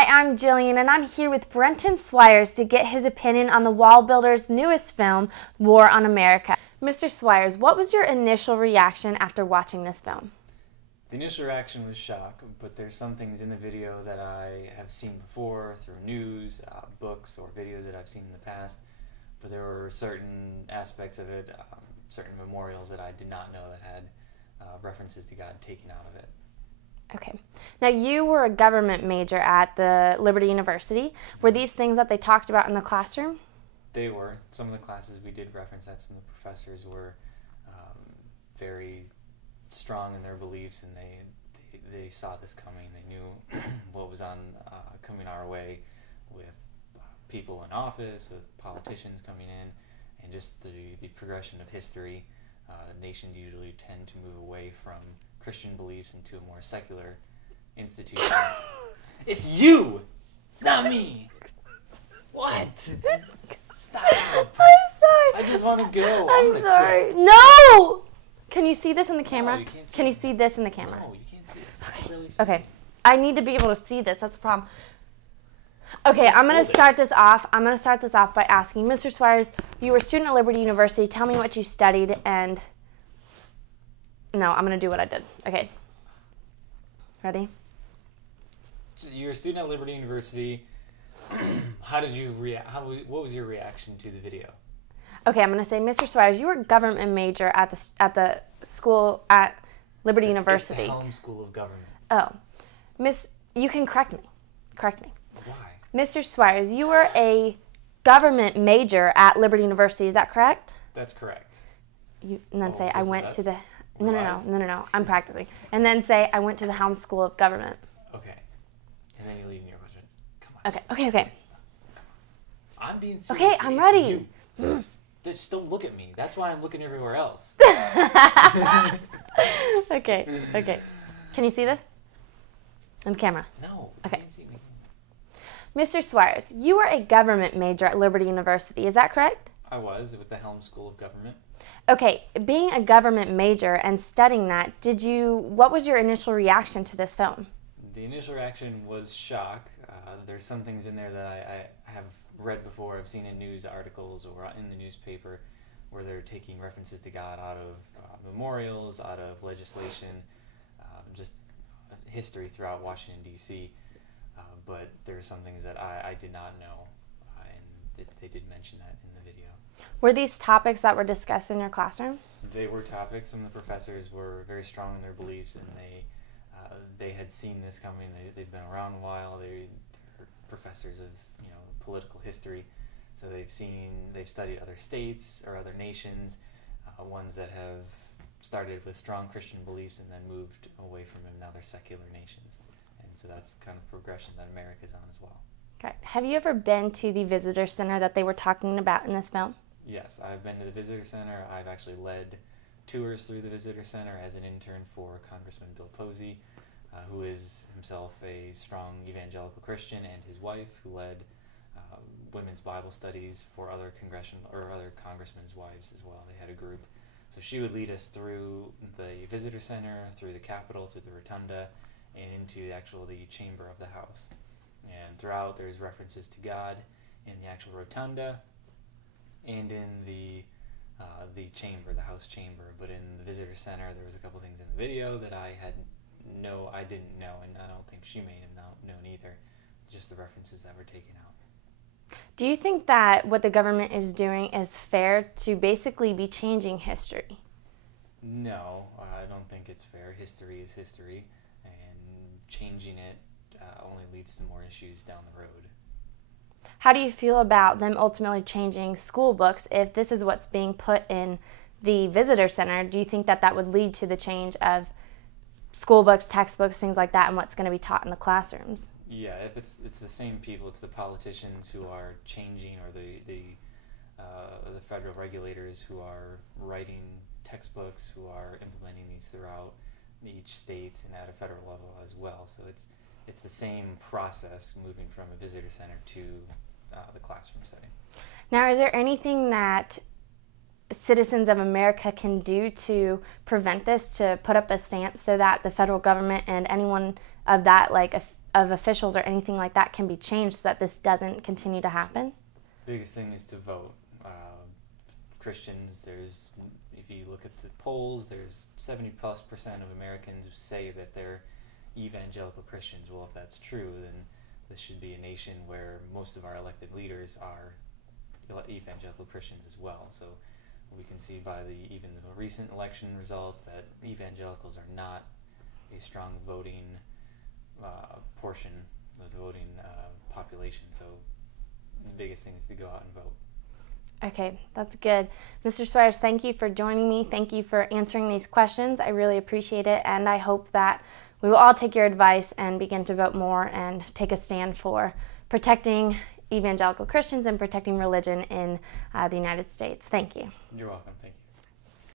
Hi, I'm Jillian, and I'm here with Brenton Swyers to get his opinion on the Wall Builder's newest film, War on America. Mr. Swyers, what was your initial reaction after watching this film? The initial reaction was shock, but there's some things in the video that I have seen before through news, books, or videos that I've seen in the past. But there were certain aspects of it, certain memorials that I did not know that had references to God taken out of it. Okay. Now, you were a government major at the Liberty University. Were these things that they talked about in the classroom? They were. Some of the classes we did reference that. Some of the professors were very strong in their beliefs, and they saw this coming. They knew what was coming our way with people in office, with politicians coming in, and just the progression of history. Nations usually tend to move away from Christian beliefs into a more secular institution. It's you, not me. What? Stop. I'm sorry. I just want to go. I'm sorry. Quit. No! Can you see this in the camera? No, you can't see Can you see this in the camera? No, you can't see it. Okay. Really see Okay. I need to be able to see this. That's the problem. Okay, I'm going to start this off. I'm going to start this off by asking, Mr. Swyers, you were a student at Liberty University. Tell me what you studied, and no, I'm going to do what I did. Okay. Ready? So you're a student at Liberty University. How did you react? What was your reaction to the video? Okay, I'm going to say, Mr. Swyers, you were a government major at the school at Liberty University. It's the Helm School of Government. Oh. You can correct me. Correct me. Why? Mr. Swyers, you were a government major at Liberty University. Is that correct? That's correct. And then say, I went to the... No. I'm practicing. And then say, I went to the Helm School of Government. Okay. And then you leave me your questions. Come on. Okay. Come on. I'm being serious. Okay, I'm ready. Just don't look at me. That's why I'm looking everywhere else. Okay. Can you see this? On camera. No. Okay. You can't see me. Mr. Swyers, you were a government major at Liberty University. Is that correct? I was with the Helm School of Government. Okay, being a government major and studying that, what was your initial reaction to this film? The initial reaction was shock. There's some things in there that I have read before. I've seen in news articles or in the newspaper where they're taking references to God out of memorials, out of legislation, just history throughout Washington, D.C. But there are some things that I did not know, and they did mention that in the video. Were these topics that were discussed in your classroom? They were topics. Some of the professors were very strong in their beliefs, and they had seen this coming. They've been around a while. They're professors of political history, so they've studied other states or other nations, ones that have started with strong Christian beliefs and then moved away from them. Now they're secular nations, and so that's kind of progression that America's on as well. Okay. Have you ever been to the visitor center that they were talking about in this film? Yes, I've been to the visitor center. I've actually led tours through the visitor center as an intern for Congressman Bill Posey, who is himself a strong evangelical Christian, and his wife, who led women's Bible studies for other congressmen's wives as well. They had a group. So she would lead us through the visitor center, through the Capitol, through the Rotunda, and into the chamber of the House. And throughout, there's references to God in the actual Rotunda and in the chamber, the House chamber. But in the visitor center, there was a couple things in the video that I didn't know, and I don't think she may have known either. Just the references that were taken out. Do you think that what the government is doing is fair to basically be changing history? No, I don't think it's fair. History is history, and changing it only leads to more issues down the road. How do you feel about them ultimately changing school books if this is what's being put in the visitor center? Do you think that would lead to the change of school books, textbooks, things like that, and what's going to be taught in the classrooms? Yeah, if it's the same people, it's the politicians who are changing, or the federal regulators who are writing textbooks, who are implementing these throughout each state and at a federal level as well. So it's the same process moving from a visitor center to the classroom setting. Now, is there anything that citizens of America can do to prevent this, to put up a stance so that the federal government and anyone of that, like of officials or anything like that, can be changed so that this doesn't continue to happen? Biggest thing is to vote. Christians, if you look at the polls, there's 70+% of Americans who say that they're evangelical Christians. Well, if that's true, then this should be a nation where most of our elected leaders are evangelical Christians as well. So we can see by even the recent election results that evangelicals are not a strong voting portion of the voting population. So the biggest thing is to go out and vote. Okay, that's good. Mr. Swyers, thank you for joining me. Thank you for answering these questions. I really appreciate it, and I hope that we will all take your advice and begin to vote more and take a stand for protecting evangelical Christians and protecting religion in the United States. Thank you. You're welcome. Thank you.